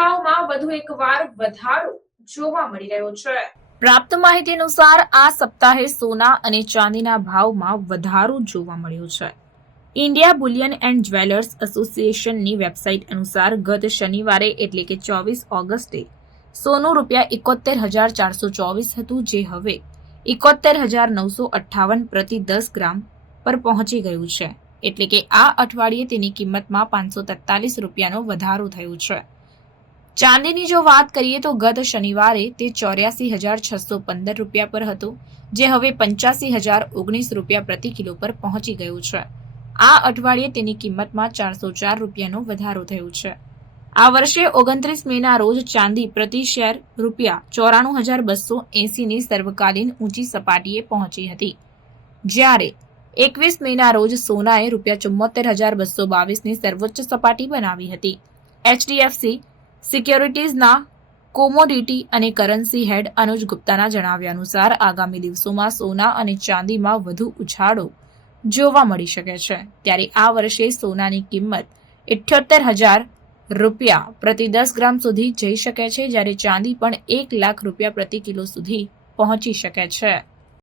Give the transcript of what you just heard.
ભાવમાં વધુ એકવાર વધારો જોવા મળી રહ્યો છે। પ્રાપ્ત માહિતી અનુસાર આ સપ્તાહે સોના અને ચાંદીના ભાવમાં વધારો જોવા મળ્યો છે। ઇન્ડિયા બુલિયન એન્ડ જ્વેલર્સ એસોસિએશનની વેબસાઇટ અનુસાર ગત શનિવારે એટલે કે 24 ઓગસ્ટે સોનું ₹71,424 હતું, જે હવે 71,958 પ્રતિ 10 ગ્રામ પર પહોંચી ગયું છે। એટલે કે આ અઠવાડિયે તેની કિંમતમાં ₹543નો વધારો થયો છે। ચાંદીની જો વાત કરીએ તો ગત શનિવારે તે ₹84,615 પર હતો, જે હવે ₹85,019 પ્રતિ કિલો પર પહોંચી ગયું છે। આ અઠવાડિયે તેની કિંમતમાં ₹404નો વધારો થયો છે। આ વર્ષે 29 મેના રોજ ચાંદી પ્રતિ શેર ₹94,280ની સર્વકાલીન ઊંચી સપાટીએ પહોંચી હતી, જ્યારે 21 મેના રોજ સોનાએ ₹74,222ની સર્વોચ્ચ સપાટી બનાવી હતી। એચડીએફસી સિક્યોરિટીઝના કોમોડિટી અને કરન્સી હેડ અનુજ ગુપ્તાના જણાવ્યા અનુસાર આગામી દિવસોમાં સોના અને ચાંદીમાં વધુ ઉછાળો જોવા મળી શકે છે। ત્યારે આ વર્ષે સોનાની કિંમત ₹78,000 પ્રતિ 10 ગ્રામ સુધી જઈ શકે છે, જ્યારે ચાંદી પણ ₹1,00,000 પ્રતિ કિલો સુધી પહોંચી શકે છે।